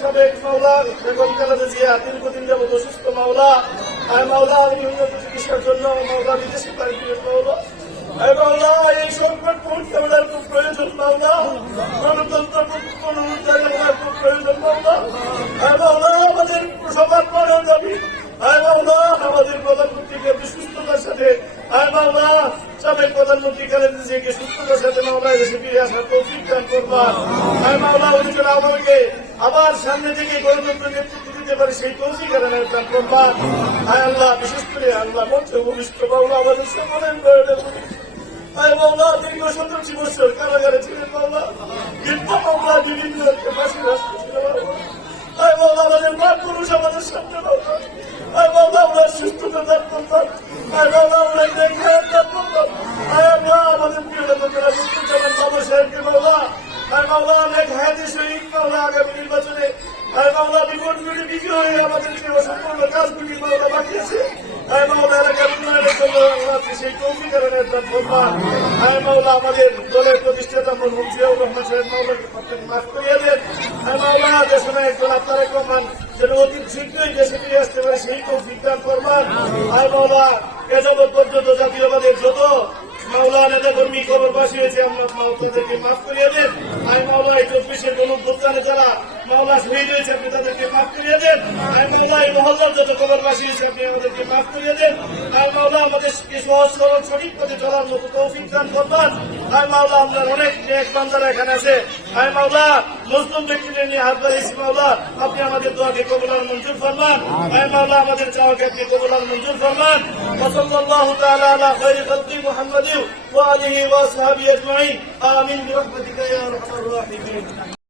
সাবেক মাওলা বেগম খালেদা জিয়া দীর্ঘদিন যাবত অসুস্থ মাওলা, মাওলা উন্নত চিকিৎসার জন্য মাওলা বিদেশে পাঠিয়ে মাওলা, মাওলা এই সংকট মুহূর্তে আমাদের খুব প্রয়োজন মাওলা, গণতন্ত্র পুনরুদ্ধারের খুব প্রয়োজন মাওলা, মাওলা আমাদের সবার পরেও যাবি, মাওলা আমাদের প্রধানমন্ত্রীকে সুস্থতার সাথে, মাওলা সাবেক প্রধানমন্ত্রী খালেদা জিয়াকে সুস্থতার সাথে মাওলা দেশে ফিরে আসার তৌফিক দান করবেন, মাওলা উনি যেন আমাকে আবার সামনে থেকে গণতন্ত্র নেতৃত্ব দিতে পারে সেই তৌফিক দান করবেন। আল্লাহ বিশেষ করে আল্লাহ মঞ্চে ভূমিষ্ঠ মাওলা আমাদের সকলের মাওলা দীর্ঘ 17 বছর কারাগারে ছিলেন মাওলা, কিন্তু মাওলা বিভিন্ন ফাঁসির রাস্তা ছিল মাওলা, আমাদের মা পুরুষ আমাদের সামনে মাওলা আমরা সুস্থতা দান করতাম, মাওলা আমরা দেখা দান করতাম, আমাদের প্রিয় নেতা মুক্তিজামান বাবা সাহেবকে মাওলা, মাওলা অনেক হায়াতে শহীদ মাওলা আগামী নির্বাচনে মাওলা বিপদগুলি বিজয় হয়ে আমাদের যে অসম্পূর্ণ কাজগুলি মাওলা বাকিয়েছে, মাওলা এলাকার উন্নয়নের জন্য সেই তৌফিক দানের দান করবেন। মাওলা আমাদের দলের প্রতিষ্ঠাতা মরহুম জিয়াউর রহমান সাহেব মাওলাকে মাফ করিয়ে দেন, মাওলা দেশে একজন আপনারা কমান যেন অতি শীঘ্রই দেশে ফিরে আসতে পারে সেই তৌফিক দান করবেন। মাওলা এ যাবৎ পর্যন্ত জাতীয়বাদের যত মাওলা নেতা কর্মী খবরবাসী হয়েছে আমরা তাদেরকে মাফ করিয়ে দেন, মাওলা এই 24-এর গণঅভ্যুত্থানে যারা মাওলা শহীদ হয়েছে আপনি তাদেরকে মাফ করিয়ে দেন, মাওলা এই মহল্লার যত খবরবাসী হয়েছে আপনি আমাদেরকে মাফ করিয়ে দেন, মাওলা আমাদেরকে সহজ সরল সঠিক পথে চলার মতো তৌফিক দান করবেন। মাওলা আপনার অনেক নেক বান্দারা এখানে আছে, মাওলা মুসলিম ব্যক্তিদের নিয়ে হাত বাড়িয়েছি মাওলা আপনি আমাদের দোয়াকে কবুল আর মঞ্জুর ফরমান, মাওলা আমাদের চাওয়াকে আপনি কবুল আর মঞ্জুর ফরমান। সাল্লাল্লাহু তাআলা আলা খায়রি খালকি মুহাম্মাদিন ওয়া আলিহি ওয়া আসহাবিহি আজমাইন, আমিন বিরহমাতিকা ইয়া আরহামার রাহিমিন।